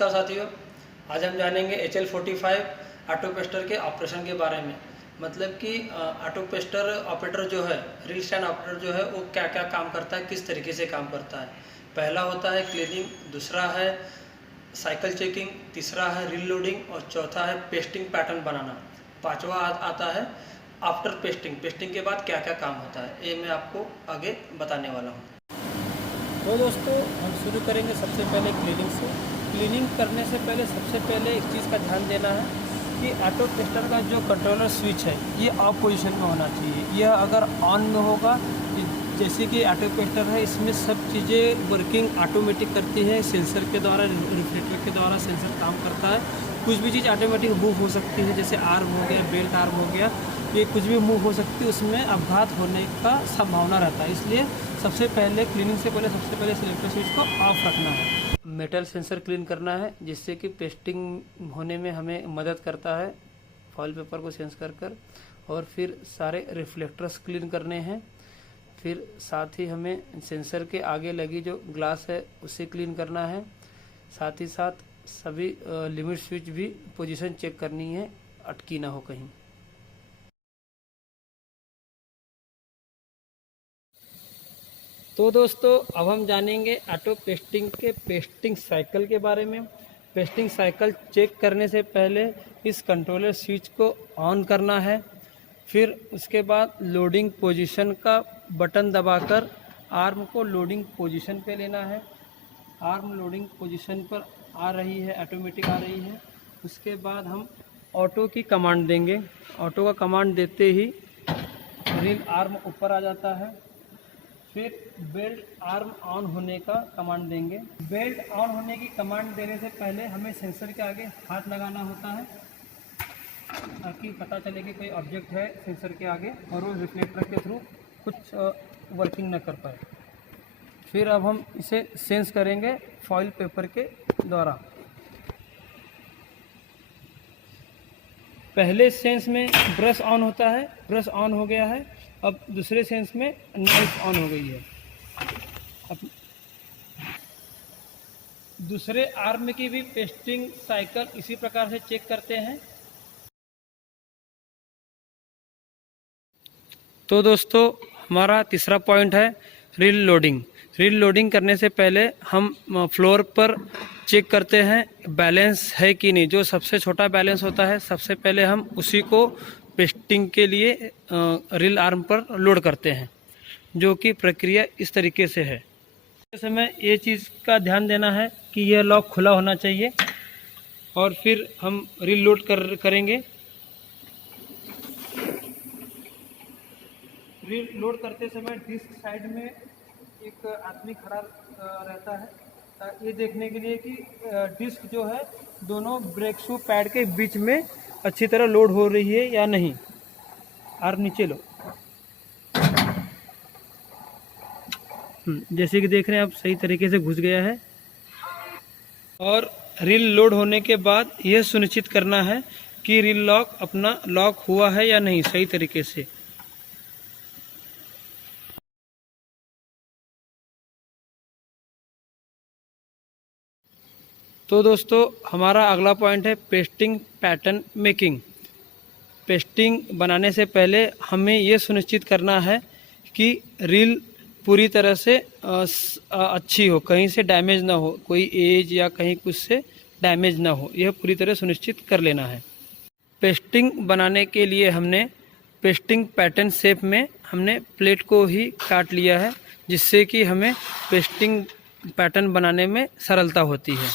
नमस्कार साथियों, आज हम जानेंगे HL45 ऑटो पेस्टर के ऑपरेशन के बारे में। मतलब कि ऑटो पेस्टर ऑपरेटर जो है, रील स्टैंड ऑपरेटर जो है, वो क्या क्या काम करता है, किस तरीके से काम करता है। पहला होता है क्लीनिंग, दूसरा है साइकिल चेकिंग, तीसरा है रील लोडिंग और चौथा है पेस्टिंग पैटर्न बनाना। पांचवा आता है आफ्टर पेस्टिंग। पेस्टिंग के बाद क्या क्या काम होता है, ये मैं आपको आगे बताने वाला हूँ। तो दोस्तों, हम शुरू करेंगे सबसे पहले क्लीनिंग से। क्लीनिंग करने से पहले सबसे पहले एक चीज़ का ध्यान देना है कि ऑटो पेस्टर का जो कंट्रोलर स्विच है ये ऑफ पोजीशन में होना चाहिए। यह अगर ऑन में होगा, जैसे कि ऑटो पेस्टर है, इसमें सब चीज़ें वर्किंग ऑटोमेटिक करती है, सेंसर के द्वारा, रिफ्लेक्टर के द्वारा सेंसर काम करता है। कुछ भी चीज़ ऑटोमेटिक मूव हो सकती है, जैसे आर्म हो गया, बेल्ट आर्म हो गया, ये कुछ भी मूव हो सकती है, उसमें अपघात होने का संभावना रहता है। इसलिए सबसे पहले क्लीनिंग से पहले सबसे पहले सिलेक्टर स्विच को ऑफ रखना है। मेटल सेंसर क्लीन करना है, जिससे कि पेस्टिंग होने में हमें मदद करता है, फॉइल पेपर को सेंस कर। और फिर सारे रिफ्लेक्टर्स क्लीन करने हैं। फिर साथ ही हमें सेंसर के आगे लगी जो ग्लास है उसे क्लीन करना है। साथ ही साथ सभी लिमिट स्विच भी पोजीशन चेक करनी है, अटकी ना हो कहीं। तो दोस्तों, अब हम जानेंगे ऑटो पेस्टिंग के पेस्टिंग साइकिल के बारे में। पेस्टिंग साइकिल चेक करने से पहले इस कंट्रोलर स्विच को ऑन करना है। फिर उसके बाद लोडिंग पोजीशन का बटन दबाकर आर्म को लोडिंग पोजीशन पे लेना है। आर्म लोडिंग पोजीशन पर आ रही है, ऑटोमेटिक आ रही है। उसके बाद हम ऑटो की कमांड देंगे। ऑटो का कमांड देते ही रील आर्म ऊपर आ जाता है। फिर बेल्ट आर्म ऑन होने का कमांड देंगे। बेल्ट ऑन होने की कमांड देने से पहले हमें सेंसर के आगे हाथ लगाना होता है, ताकि पता चले कि कोई ऑब्जेक्ट है सेंसर के आगे और वो रिफ्लेक्टर के थ्रू कुछ वर्किंग न कर पाए। फिर अब हम इसे सेंस करेंगे फॉइल पेपर के द्वारा। पहले सेंस में ब्रश ऑन होता है, ब्रश ऑन हो गया है। अब दूसरे सेंस में नाइफ ऑन हो गई है। अब दूसरे आर्म की भी पेस्टिंग साइकिल इसी प्रकार से चेक करते हैं। तो दोस्तों, हमारा तीसरा पॉइंट है रील लोडिंग। रील लोडिंग करने से पहले हम फ्लोर पर चेक करते हैं बैलेंस है कि नहीं। जो सबसे छोटा बैलेंस होता है, सबसे पहले हम उसी को पेस्टिंग के लिए रील आर्म पर लोड करते हैं, जो कि प्रक्रिया इस तरीके से है। इस समय ये चीज़ का ध्यान देना है कि यह लॉक खुला होना चाहिए। और फिर हम रील लोड करेंगे। रील लोड करते समय डिस्क साइड में एक आदमी खड़ा रहता है, ये देखने के लिए कि डिस्क जो है दोनों ब्रेक शू पैड के बीच में अच्छी तरह लोड हो रही है या नहीं। और नीचे लो, जैसे कि देख रहे हैं आप, सही तरीके से घुस गया है। और रील लोड होने के बाद यह सुनिश्चित करना है कि रील लॉक अपना लॉक हुआ है या नहीं सही तरीके से। तो दोस्तों, हमारा अगला पॉइंट है पेस्टिंग पैटर्न मेकिंग। पेस्टिंग बनाने से पहले हमें ये सुनिश्चित करना है कि रील पूरी तरह से अच्छी हो, कहीं से डैमेज ना हो, कोई एज या कहीं कुछ से डैमेज ना हो, यह पूरी तरह सुनिश्चित कर लेना है। पेस्टिंग बनाने के लिए हमने पेस्टिंग पैटर्न शेप में हमने प्लेट को ही काट लिया है, जिससे कि हमें पेस्टिंग पैटर्न बनाने में सरलता होती है।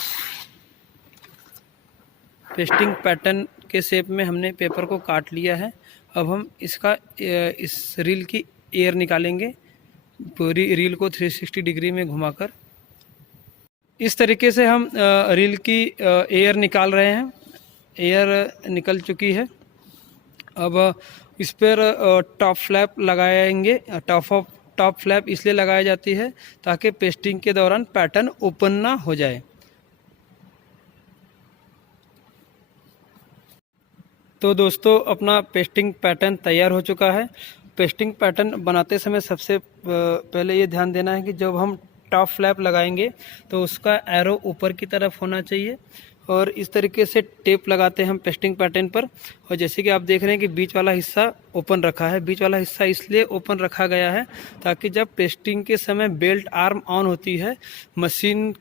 पेस्टिंग पैटर्न के शेप में हमने पेपर को काट लिया है। अब हम इस रील की एयर निकालेंगे, पूरी रील को 360 डिग्री में घुमाकर। इस तरीके से हम रील की एयर निकाल रहे हैं। एयर निकल चुकी है। अब इस पर टॉप फ्लैप लगाएंगे। टॉप फ्लैप इसलिए लगाई जाती है ताकि पेस्टिंग के दौरान पैटर्न ओपन ना हो जाए। तो दोस्तों, अपना पेस्टिंग पैटर्न तैयार हो चुका है। पेस्टिंग पैटर्न बनाते समय सबसे पहले ये ध्यान देना है कि जब हम टॉप फ्लैप लगाएंगे तो उसका एरो ऊपर की तरफ होना चाहिए और इस तरीके से टेप लगाते हैं हम पेस्टिंग पैटर्न पर। और जैसे कि आप देख रहे हैं कि बीच वाला हिस्सा ओपन रखा है। बीच वाला हिस्सा इसलिए ओपन रखा गया है ताकि जब पेस्टिंग के समय बेल्ट आर्म ऑन होती है, मशीन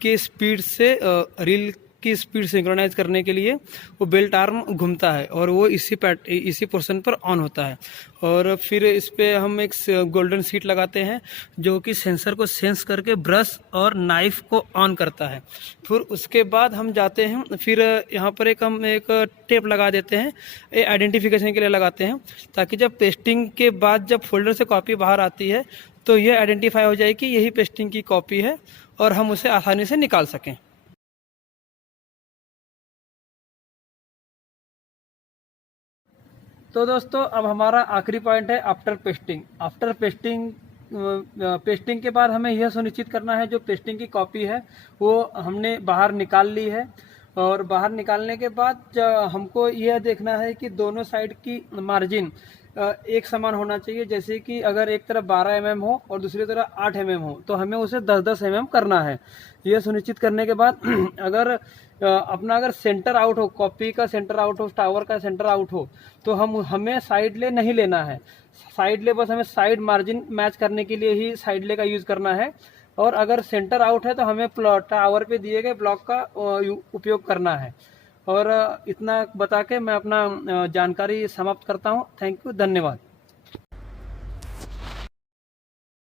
के स्पीड से रील की स्पीड सिंक्रोनाइज करने के लिए वो बेल्ट आर्म घूमता है और वो इसी पोर्शन पर ऑन होता है। और फिर इस पे हम एक गोल्डन सीट लगाते हैं जो कि सेंसर को सेंस करके ब्रश और नाइफ को ऑन करता है। फिर उसके बाद हम जाते हैं, फिर यहाँ पर हम एक टेप लगा देते हैं, ये आइडेंटिफिकेशन के लिए लगाते हैं ताकि जब पेस्टिंग के बाद जब फोल्डर से कॉपी बाहर आती है तो ये आइडेंटिफाई हो जाए कि यही पेस्टिंग की कॉपी है और हम उसे आसानी से निकाल सकें। तो दोस्तों अब हमारा आखिरी पॉइंट है after pasting. After pasting pasting के बाद हमें यह सुनिश्चित करना है जो पेस्टिंग की कॉपी है वो हमने बाहर निकाल ली है। और बाहर निकालने के बाद हमको यह देखना है कि दोनों साइड की मार्जिन एक समान होना चाहिए। जैसे कि अगर एक तरफ 12 mm हो और दूसरी तरफ 8 mm हो तो हमें उसे 10-10 mm करना है। यह सुनिश्चित करने के बाद अगर अगर सेंटर आउट हो, कॉपी का सेंटर आउट हो, टावर का सेंटर आउट हो तो हमें साइड ले नहीं लेना है। साइड ले बस हमें साइड मार्जिन मैच करने के लिए ही साइड ले का यूज़ करना है। और अगर सेंटर आउट है तो हमें टावर पे दिए गए ब्लॉक का उपयोग करना है। और इतना बता के मैं अपना जानकारी समाप्त करता हूँ। थैंक यू, धन्यवाद।